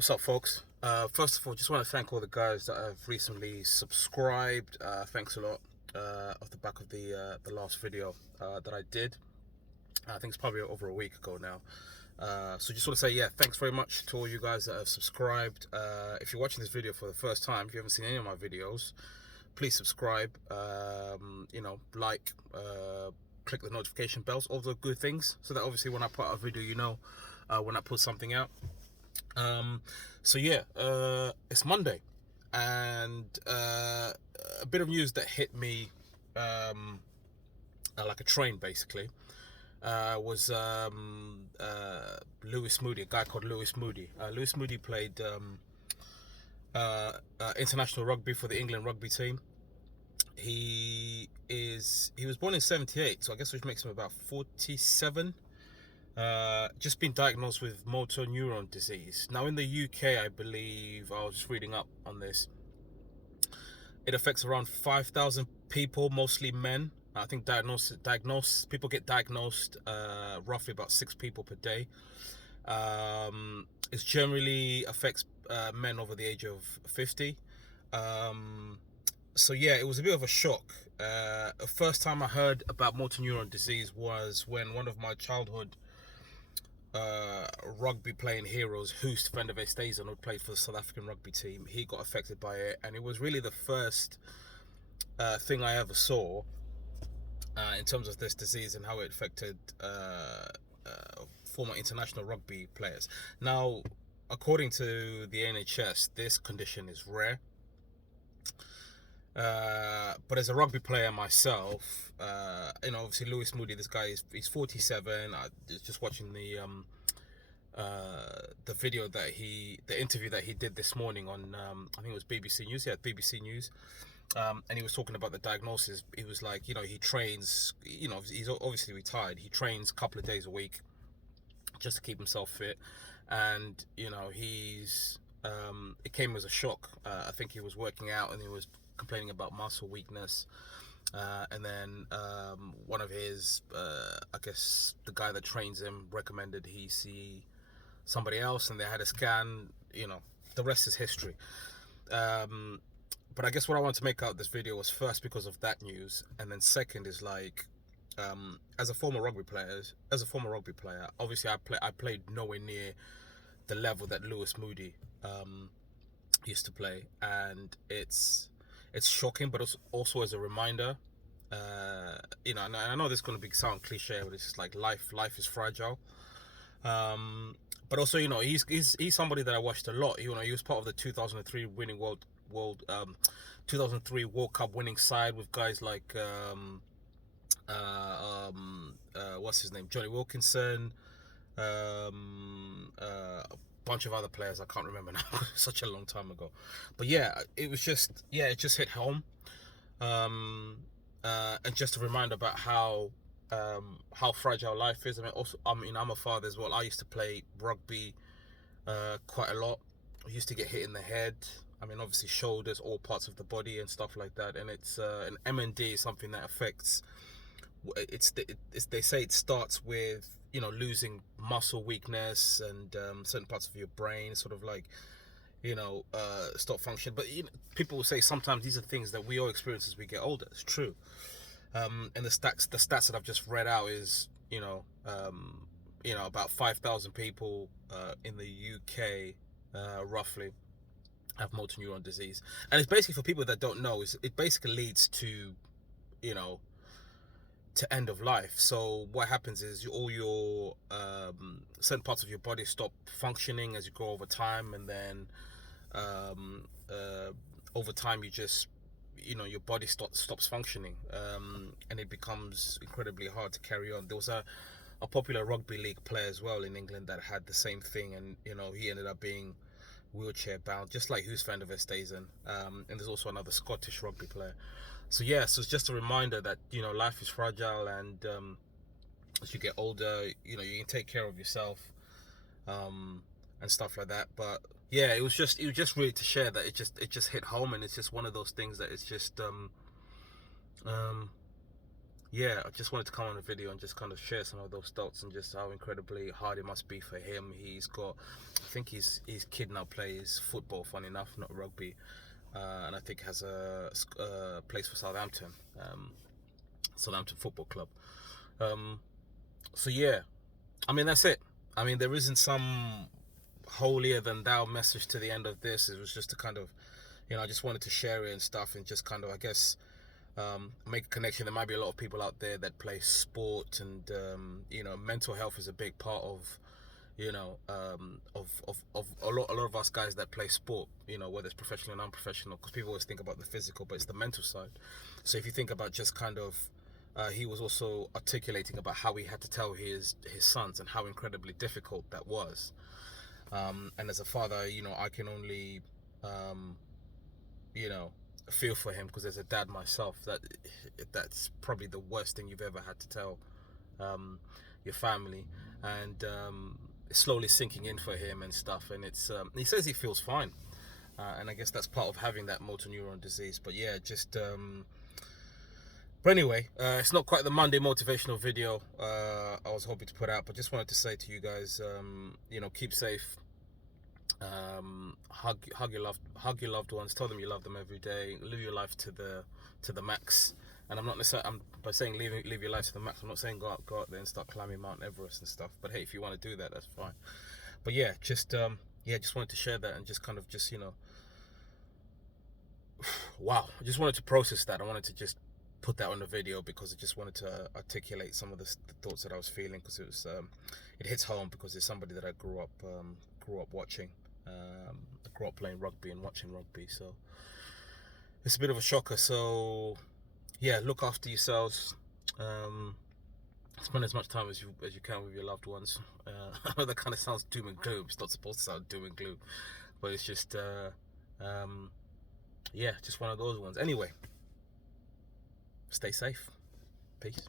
What's up, folks? First of all, just want to thank all the guys that have recently subscribed. Thanks a lot. Off the back of the last video that I did, I think it's probably over a week ago now. So just want to say, yeah, thanks very much to all you guys that have subscribed. If you're watching this video for the first time, if you haven't seen any of my videos, please subscribe. Like, click the notification bells, all the good things, so that obviously when I put out a video, you know when I put something out. It's Monday, and a bit of news that hit me like a train, basically, was Lewis Moody, a guy called Lewis Moody. Lewis Moody played international rugby for the England rugby team. He was born in '78, so I guess which makes him about 47. Just been diagnosed with motor neuron disease. Now in the UK, I believe, I was just reading up on this, it affects around 5,000 people, mostly men. I think people get diagnosed roughly about 6 people per day. It generally affects men over the age of 50. So yeah, it was a bit of a shock. First time I heard about motor neuron disease was when one of my childhood rugby playing heroes, Hoest van der Westhuizen, who played for the South African rugby team, he got affected by it, and it was really the first thing I ever saw in terms of this disease and how it affected former international rugby players. Now, according to the NHS, this condition is rare. But as a rugby player myself, obviously Lewis Moody, this guy he's 47. I was just watching the video the interview that he did this morning on I think it was BBC News. Yeah, BBC News. And he was talking about the diagnosis. He was like, he trains. He's obviously retired. He trains a couple of days a week just to keep himself fit, and it came as a shock. I think he was working out and he was complaining about muscle weakness, and then one of his I guess the guy that trains him recommended he see somebody else, and they had a scan. The rest is history. But I guess what I want to make out of this video was, first, because of that news, and then second is like, as a former rugby player, obviously I played nowhere near the level that Lewis Moody used to play, and it's shocking, but also as a reminder. And I know this is going to sound cliche, but it's just like life is fragile. But also, he's somebody that I watched a lot. He was part of the 2003 winning World 2003 World Cup winning side with guys like what's his name, Johnny Wilkinson, a bunch of other players I can't remember now. Such a long time ago. But yeah, it just hit home, and just a reminder about how fragile life is. I'm a father as well. I used to play rugby quite a lot. I used to get hit in the head. Obviously shoulders, all parts of the body and stuff like that. And it's an MND is something that affects. They say it starts with losing muscle weakness and certain parts of your brain sort of like stop function. But people will say sometimes these are things that we all experience as we get older. It's true. And the stats that I've just read out is about 5,000 people in the UK roughly have motor neuron disease. And it's basically, for people that don't know, it basically leads to to end of life. So what happens is all your certain parts of your body stop functioning as you go over time, and then over time you just your body stops functioning, and it becomes incredibly hard to carry on. There was a popular rugby league player as well in England that had the same thing, and he ended up being wheelchair bound, just like Hoest van der Westhuizen. And there's also another Scottish rugby player. So yeah, so it's just a reminder that life is fragile, and as you get older, you can take care of yourself, and stuff like that. But yeah, it was just really to share that it just hit home, and it's just one of those things that it's just yeah, I just wanted to come on a video and just kind of share some of those thoughts and just how incredibly hard it must be for him. He's got, I think his kid now plays football, funny enough, not rugby, and I think has a place for Southampton, Southampton Football Club. So yeah, I mean that's it. I mean there isn't some holier than thou message to the end of this. It was just to kind of, I just wanted to share it and stuff, and just kind of, I guess, make a connection. There might be a lot of people out there that play sport, and mental health is a big part of, of a lot of us guys that play sport. Whether it's professional or non-professional, because people always think about the physical, but it's the mental side. So if you think about just kind of, he was also articulating about how he had to tell his sons and how incredibly difficult that was. And as a father, I can only, feel for him, because as a dad myself, that's probably the worst thing you've ever had to tell your family, and it's slowly sinking in for him and stuff. And it's he says he feels fine, and I guess that's part of having that motor neuron disease. But yeah, just but anyway, it's not quite the Monday motivational video I was hoping to put out, but just wanted to say to you guys, keep safe. Hug your loved ones. Tell them you love them every day. Live your life to the max. And I'm not necessarily, by saying live your life to the max, I'm not saying go out there and start climbing Mount Everest and stuff. But hey, if you want to do that, that's fine. But yeah, just wanted to share that, and just kind of wow, I just wanted to process that. I wanted to just put that on the video, because I just wanted to articulate some of the thoughts that I was feeling, because it hits home, because it's somebody that I grew up watching. I grew up playing rugby and watching rugby, so it's a bit of a shocker. So yeah, look after yourselves. Spend as much time as you can with your loved ones. I know that kind of sounds doom and gloom. It's not supposed to sound doom and gloom, but it's just just one of those ones. Anyway, stay safe. Peace.